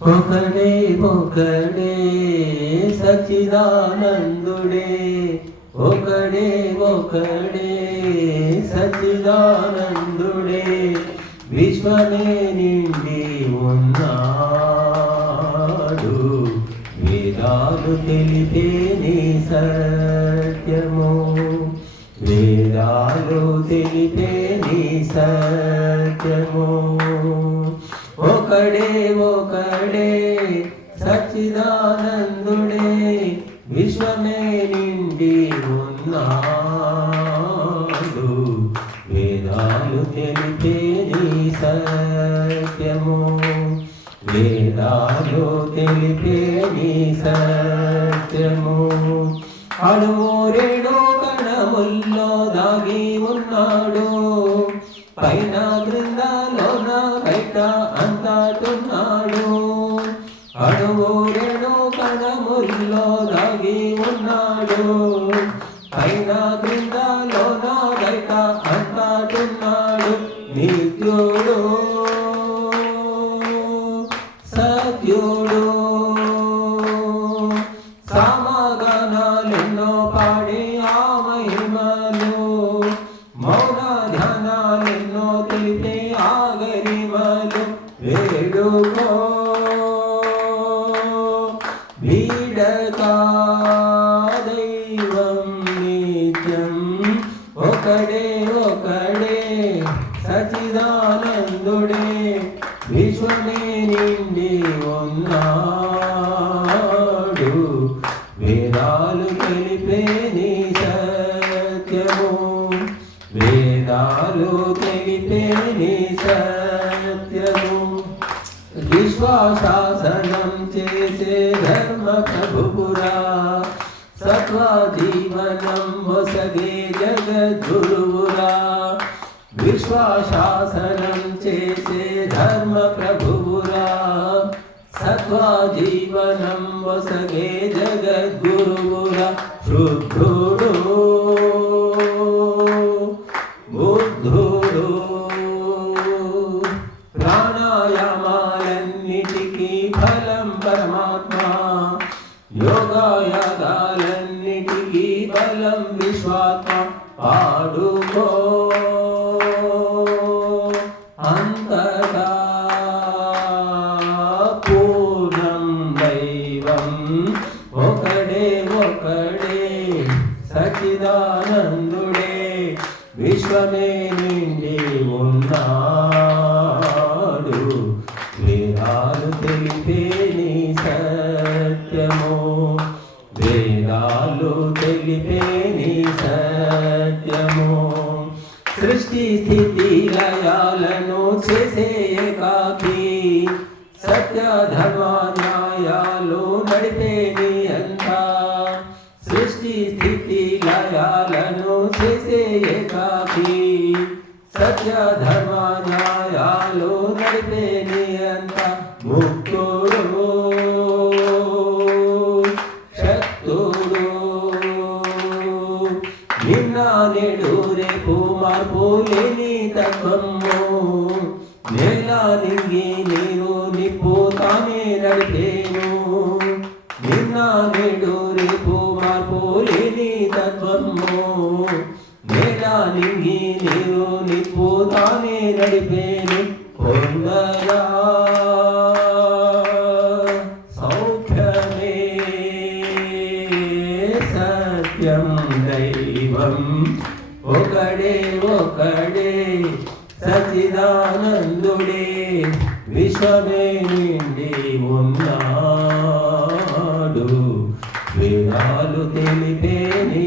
ఒకడే ఒకడే సచ్చిదానందుడే ఒకడే ఒకడే సచ్చిదానందుడే విశ్వమే నిండి ఉన్నాడు వేదాలు తెలిపే నీ సత్యము వేదాలు తెలిపే నీ సత్యము ఒకడే ఒకడే సచ్చిదానందుడే విశ్వమే నిండి ఉన్నాడు వేదాలు తెలిపే నీ సత్యము వేదాలు తెలిపే నీ సత్యము అణువు రేణు కణముల్లో దాగి ఉన్నాడు పైన క్రిందలోన బయట అంతటున్నాడు అణువు రేణు కణముల్లో దాగి ఉన్నాడు పైన క్రిందలోన బయట అంతటున్నాడు నిత్యుడు సత్యుడు సమగనాలెన్నో పాడి ఆ మహిమలు మౌన ధ్యానాలెన్నో తెలిపే ఆ గరిమలు వేడుకో వీడకా దైవం నిత్యం ఒకడే ఒకడే సచ్చిదానందుడే విశ్వమే నిండి ఉన్నాడు వేదాలు తెలిపే నీ సత్యము వేదాలు తెలిపే నీ సత్యము విశ్వాసాసనం చేసే ధర్మ ప్రభుపురా సత్వ జీవనం వసగే జగద్గురువురా విశ్వాసాసనం చేసే ధర్మ ప్రభువురా సత్వ జీవనం వసగే జగద్గురువురా శుద్ధుడు బుద్ధుడు ప్రాణాయామాలన్నిటికీ ఫలం పరమాత్మ యోగాయాగాలన్నిటికీ ఫలం విశ్వాత్మ పాడుకో అంతటా పూర్ణం దైవం ఒకడే ఒకడే సచ్చిదానందుడే విశ్వమే నిండి ఉన్నాడు వేదాలు తెలిపే నీ సత్యము వేదాలు తెలిపే నీ సత్యము సృష్టి స్థితి లయాలను చేసే ఏకాకి సత్య ధర్మ న్యాయాలు నడిపే నీ అంత సృష్టి స్థితి లయాలను చేసే ఏకాకి సత్య ధర్మ న్యాయాలు నడిపే నీ అంత ముక్తుడు శక్తుడు నిన్న నేడు రేపు మార్పు లేని తత్వము నేల నింగి నీరు నిప్పు తానే నడిపేను నిన్న నేడు రేపు మార్పు లేని తత్వము నేల నింగి నీరు నిప్పు తానే నడిపేను పొందరా సౌఖ్యమే సత్యం దైవం ఒకడే ఒకడే సచ్చిదానందుడే విశ్వమే నిండి ఉన్నాడు వేదాలు తెలిపే నీ